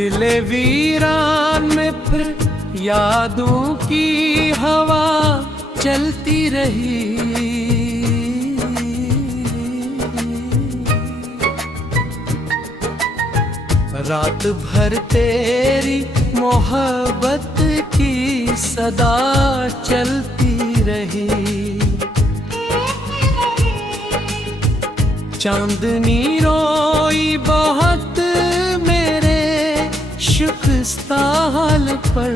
दिले वीरान में फिर यादों की हवा चलती रही। रात भर तेरी मोहब्बत की सदा चलती रही। चांदनी रोई बहुत मेरे शुख्ता हाल पर।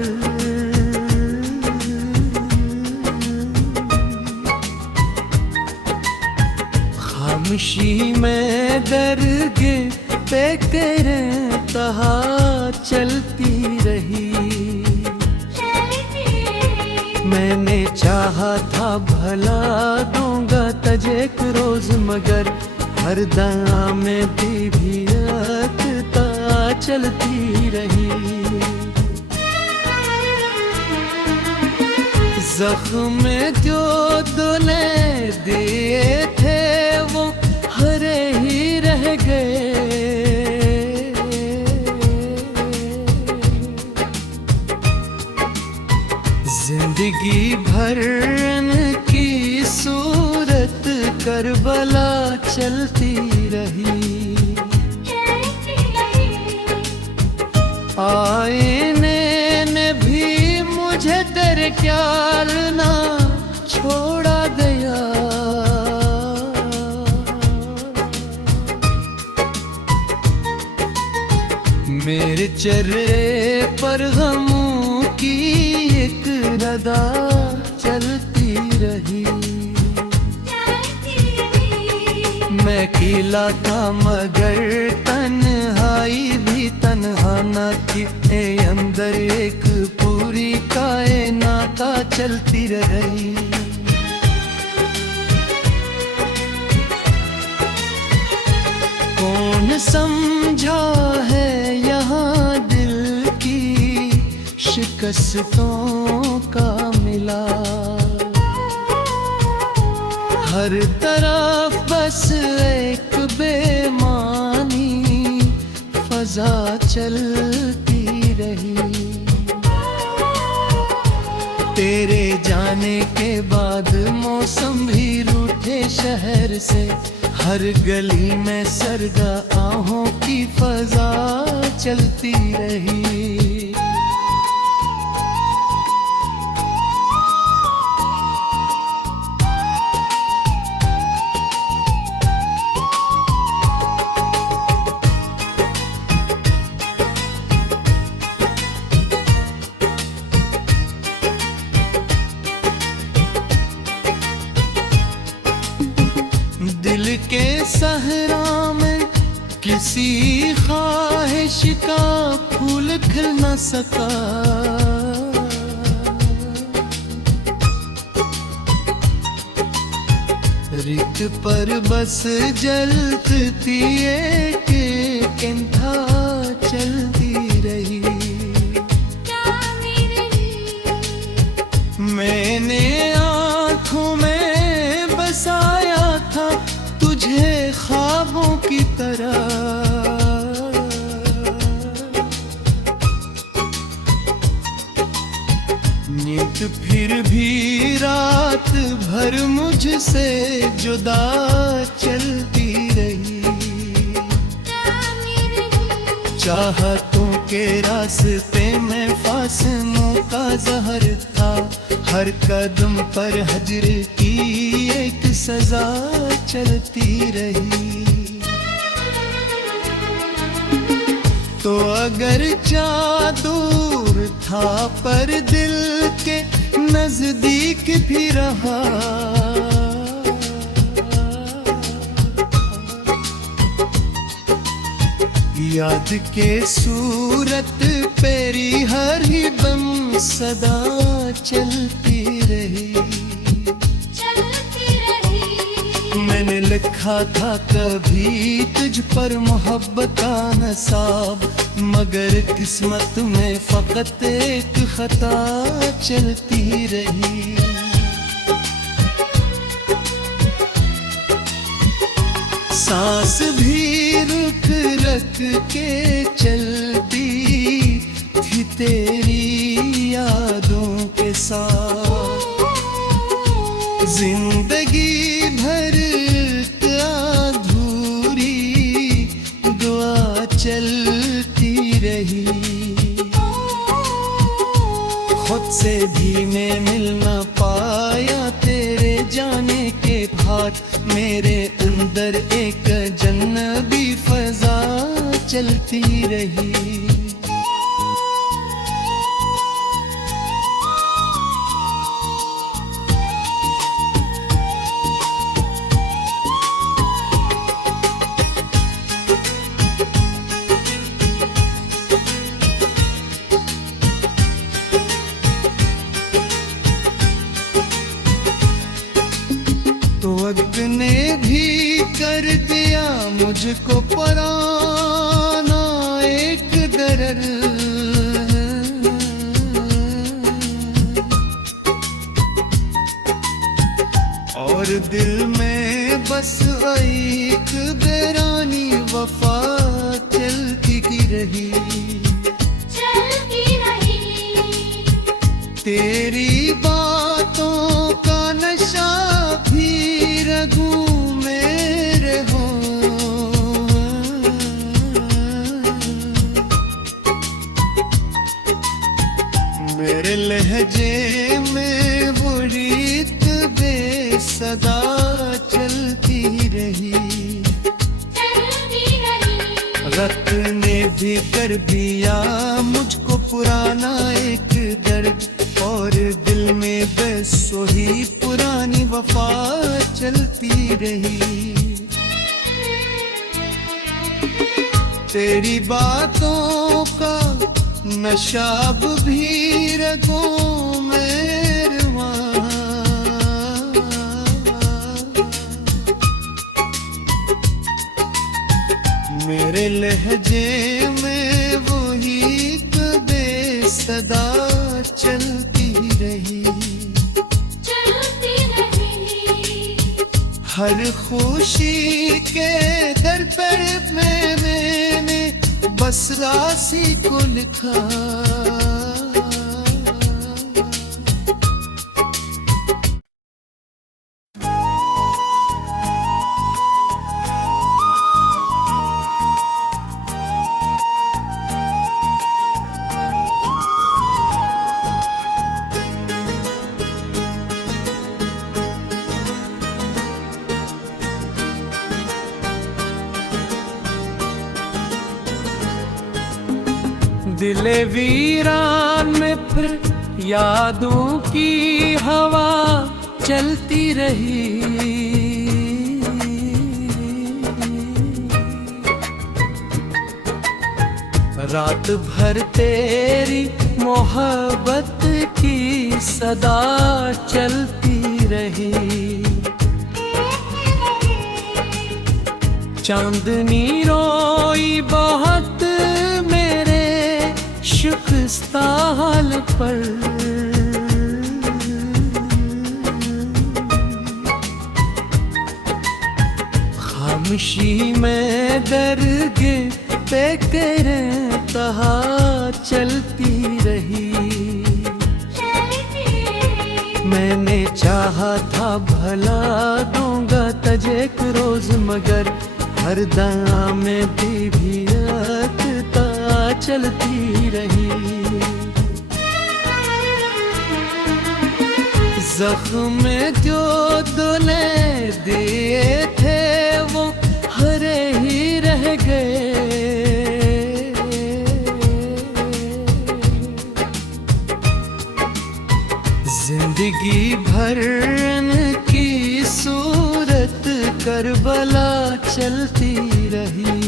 खामोशी में दर्द पे तेरे तहा चलती रही। मैंने चाहा था भला दूंगा तुझे एक रोज, मगर हर दया में दीवियतता चलती रही। जख्म जो तूने दिए थे वो हरे ही रह गए। जिंदगी भर की सूरत करबला चलती रही। आईने ने भी मुझे तेरे ख्याल ना छोड़ा गया। मेरे चेहरे पर गमों की एक रदा चलती रही। मैं अकेला था मगर तन्हाई भी तन्हा न थी। ए अंदर एक पूरी कायनात चलती रही। कौन समझा है यहाँ दिल की शिकस्तों का मिला। हर तरफ बस एक बेमानी फजा चलती रही। तेरे जाने के बाद मौसम भी रूठे शहर से। हर गली में सरदा आहों की फजा चलती रही। दिल के सहरा में किसी ख्वाहिश का फूल खिल न सका। रित पर बस जलती एक किंथा चलती रही। मैंने आँखों में बसाया था तुझे ख्वाबों की तरह। नींद फिर भी रात भर मुझसे जुदा चलती रही। चाहतों के रास्ते में फासलों का जहर था। हर कदम पर हजर की एक सजा चलती रही। तो अगर चाँद दूर था पर दिल के नजदीक भी रहा। याद के सूरत पेरी हर ही दम सदा चलती रही। मैंने लिखा था कभी तुझ पर मोहब्बत का नसाब, मगर किस्मत में फकत एक खता चलती रही। सांस भी रुक रख के चलती थी तेरी यादों के साथ। जिंदगी भर अधूरी दुआ चलती रही। खुद से भी मैं मिल न पाया तेरे जाने के बाद। मेरे अंदर एक जन्नती फजा चलती रही। तो वक्त ने भी कर दिया मुझको पराना एक दर्द। और दिल में बस एक बेरानी वफा चलती रही। तेरी बातों का नशा भी रगों मेरे हो। मेरे लहजे में वो रीत बेसदा चलती रही। वक्त ने भी कर दिया मुझको पुराना एक दर्द। और दिल में बस वही पुरानी वफा चलती रही। तेरी बातों का नशा भी रगों में वहाँ। मेरे लहजे में वही बेसदा चलती रही। हर खुशी के दर पर मैंने बस राशि को लिखा। दिले वीरान में फिर यादों की हवा चलती रही। रात भर तेरी मोहब्बत की सदा चलती रही। चांदनी रोई बहुत मेरे शुख्ता हाल पर। खामोशी में दर्द पे करे तहा चलती रही। मैंने चाहा था भला दूंगा तुझे एक रोज मगर हर दाना में दीवियत चलती रही। जख्म जो तूने दिए थे वो हरे ही रह गए। जिंदगी भर की सूरत करबला चलती रही।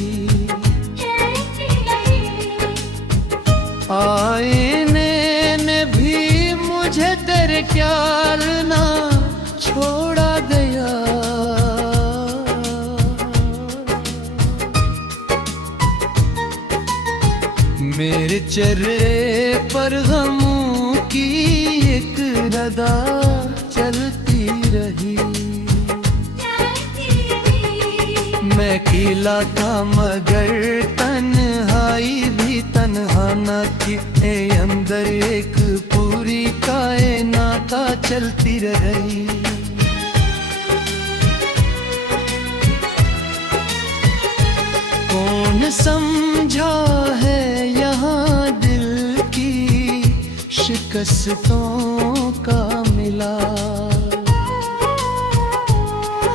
आईने ने भी मुझे तेरे ख्याल ना छोड़ा गया। मेरे चेहरे पर गमों की एक रदा चलती रही। मैं अकेला था मगर तन्हाई भी तन्हा न थी, ए अंदर एक पूरी कायनात चलती रही। कौन समझा है यहाँ दिल की शिकस्तों का मिला,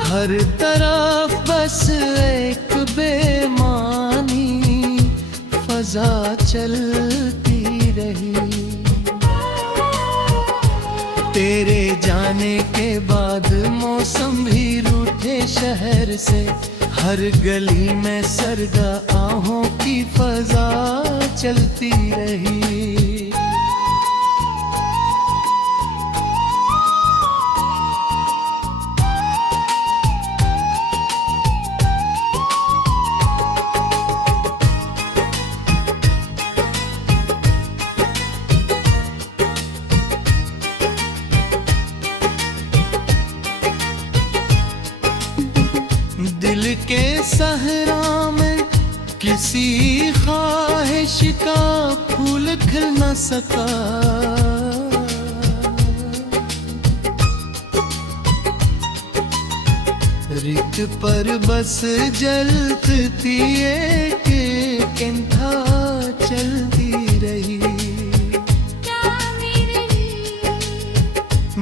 हर तरफ बस एक बेमानी फजा चलती रही। तेरे जाने के बाद मौसम भी रूठे शहर से, हर गली में सर्दा आहों की फजा चलती रही। दिल के सहरा में किसी ख्वाहिश का फूल खिल न सका, रित पर बस जलती एक इंथा चलती रही।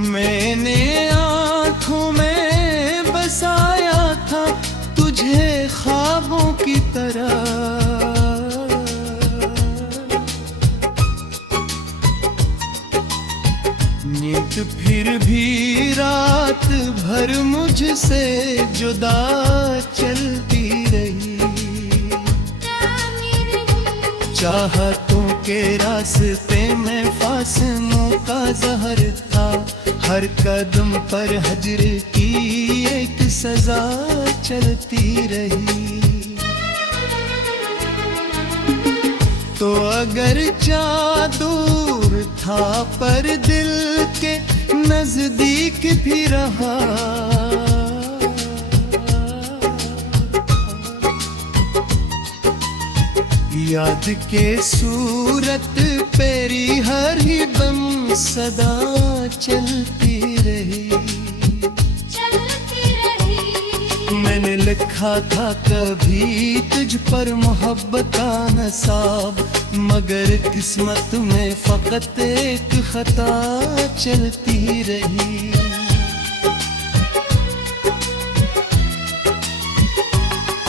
मैंने आँखों में बसाया था तुझे ख्वाबों की तरह, नींद फिर भी रात भर मुझसे जुदा चलती रही। चाहतों के रास्ते में फासलों का जहर था, हर कदम पर हजर की एक सजा चलती रही। तो अगर दूर था पर दिल के नजदीक भी रहा, याद के सूरत पेरी हर ही दम सदा चलती रही। मैंने लिखा था कभी तुझ पर मोहब्बत का नसाब, मगर किस्मत में फकत एक खता चलती रही।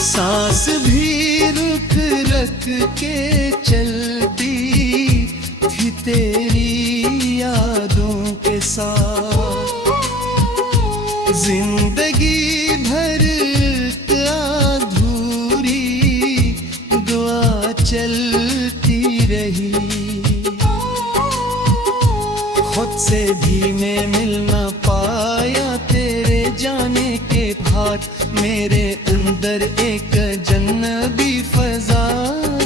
सांस भी रुक रख के चलती थी तेरी यादों के साथ, जिंदगी भर अधूरी दुआ चलती रही। खुद से भी मैं मिल न पाया तेरे जाने के बाद, मेरे अंदर एक जन्नती फजा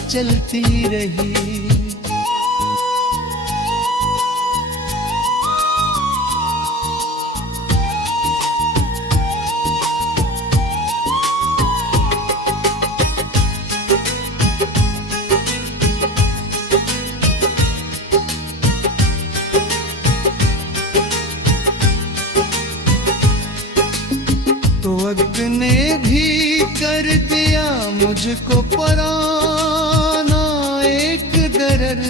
चलती रही। तो वक्त ने भी कर दिया मुझको पराना एक दर्द,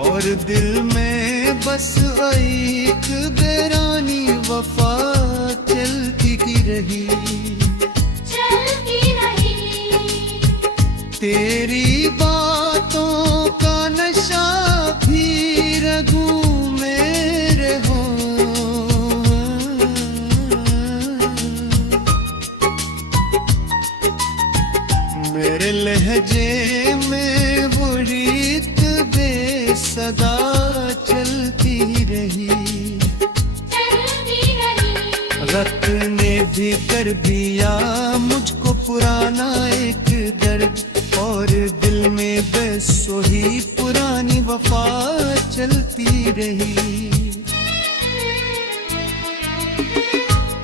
और दिल में बस एक बेरानी वफा चलती रही। तेरी बातों का नशा भी रगों मेरे हो, मेरे लहजे में वो रीत बेसदा चलती रही। वक्त ने भी कर दिया मुझको पुराना एक दर्द, और दिल में बस वही पुरानी वफा चलती रही।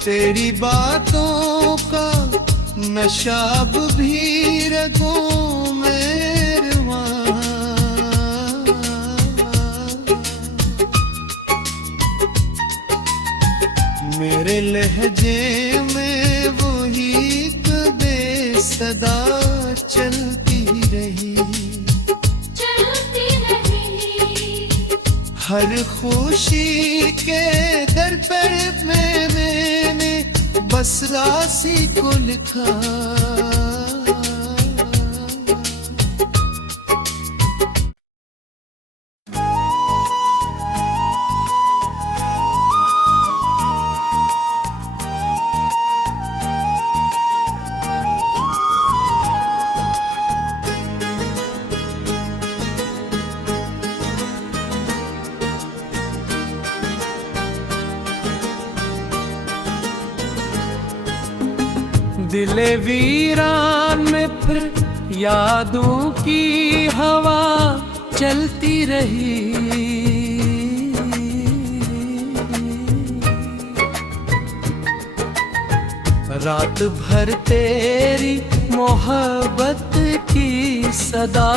तेरी तेरी बातों का नशा अब भी रगों में रवां। मेरे लहजे में वही कदे सदा चलती रही, हर खुशी के दर पर मैंने बस राशि को लिखा। दिले वीरान में फिर यादों की हवा चलती रही, रात भर तेरी मोहब्बत की सदा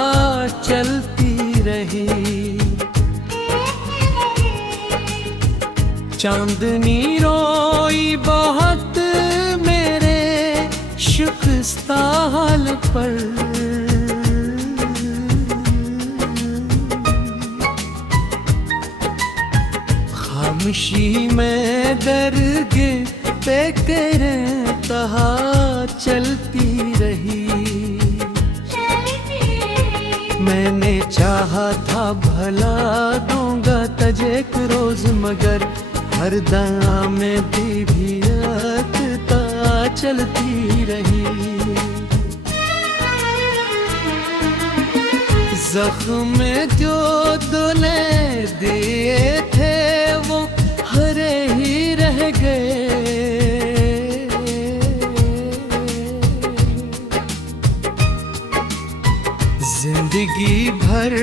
चलती रही। चांदनी रोई बहुत शुक्रिस्ता हाल पर, खामोशी में दर्द पे करें तहा चलती रही। मैंने चाहा था भला दूंगा तुझे एक रोज, मगर हर दया में दीवियत चलती रही। जख्म जो तूने दिए थे वो हरे ही रह गए, जिंदगी भर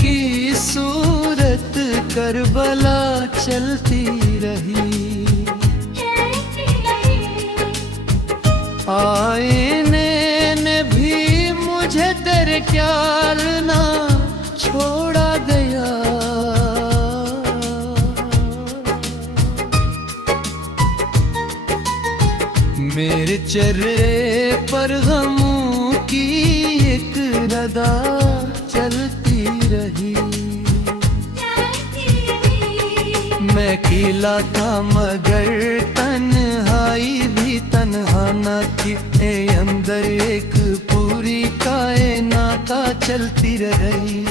की सूरत करबला चलती रही। आईने ने भी मुझे तेरे ख्याल ना छोड़ा गया, मेरे चेहरे पर गमों की एक रदा चलती रही। मैं अकेला था मगर तन्हाई भी तन्हा न थी, ए अंदर एक पूरी कायनात चलती रही।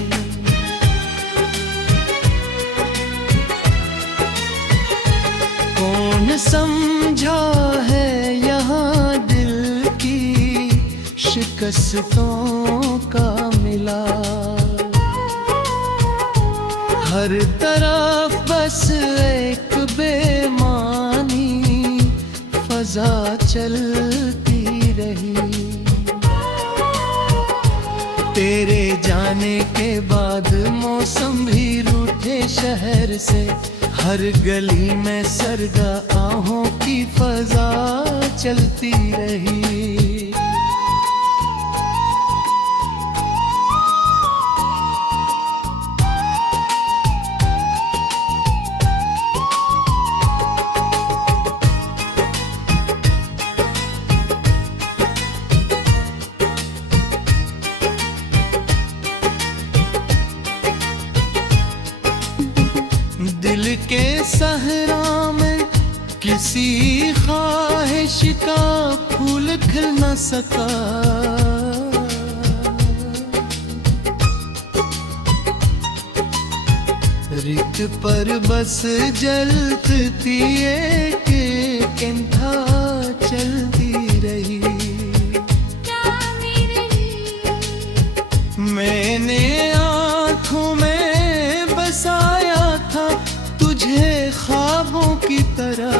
कौन समझा है यहाँ दिल की शिकस्तों का मिला, हर तरफ बस एक बेमानी फजा चलती रही। तेरे जाने के बाद मौसम भी रूठे शहर से, हर गली में सरदा आहों की फजा चलती रही। दिल के सहरा में किसी ख्वाहिश का फूल खिल न सका, रित पर बस जलती एक कंधा चलती रही। मैंने आँखों में बसाया था तुझे ख्वाबों की तरह,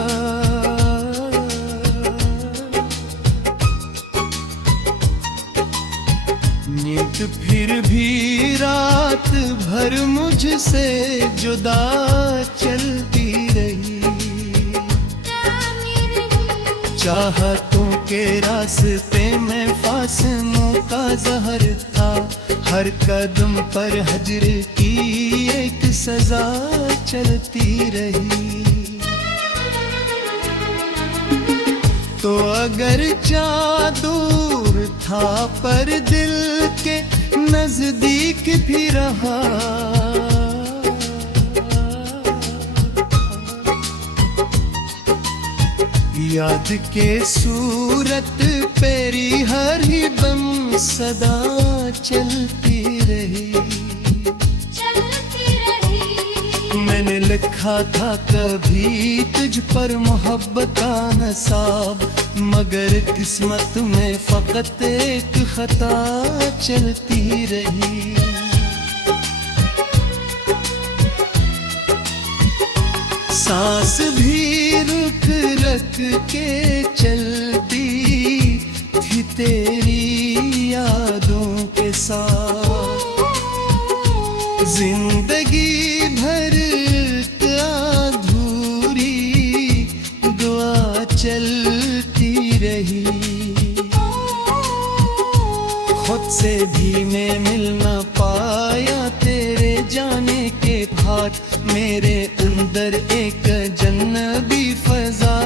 नींद फिर भी रात भर मुझसे जुदा चलती रही। चाहतों के रास्ते में फासलों का जहर था, हर कदम पर हजर की एक सजा चलती रही। तो अगर चाँद दूर था पर दिल के नजदीक भी रहा, याद के सूरत पेरी हर ही दम सदा चलती रही। मैंने लिखा था कभी तुझ पर मोहब्बत का नसाब, मगर किस्मत में फकत एक खता चलती रही। सांस भी रुक रख के चलती थी तेरी यादों के साथ, जिंदगी भर अधूरी दुआ चलती रही। खुद से भी मैं मिल न पाया तेरे जाने के बाद, मेरे अंदर एक जन्नती फजा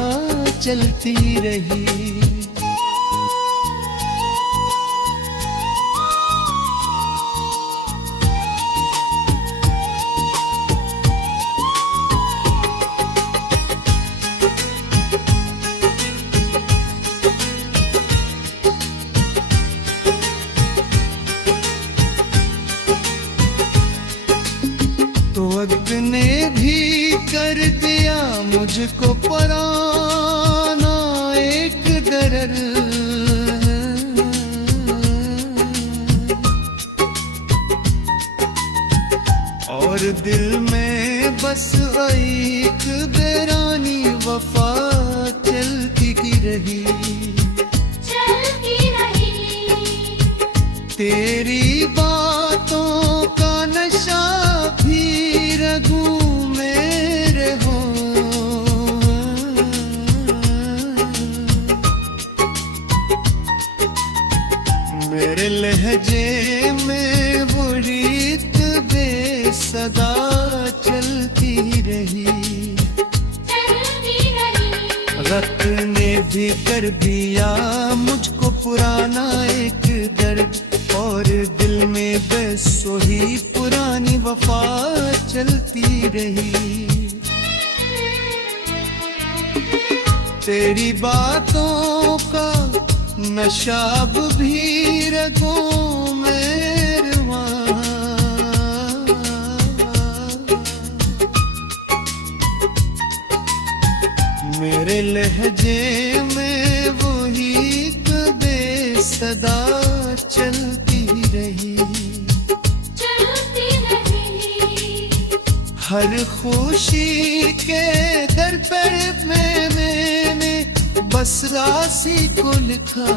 चलती रही। तो वक्त ने भी कर दिया मुझको पराना एक दर्द, और दिल में बस एक बेरानी वफा चलती रही। तेरी बातों का नशा भी रगों मेरे हो, मेरे लहजे में वो रीत बेसदा चलती रही। वक्त ने भी कर दिया मुझको पुराना एक दर्द, और दिल में बेसोही पुरानी वफा चलती रही। तेरी बातों का नशा भी रगों में रवा, मेरे लहजे में वही बेसदा चलती रही। हर खुशी के दर पर मैंने बस राशि को लिखा,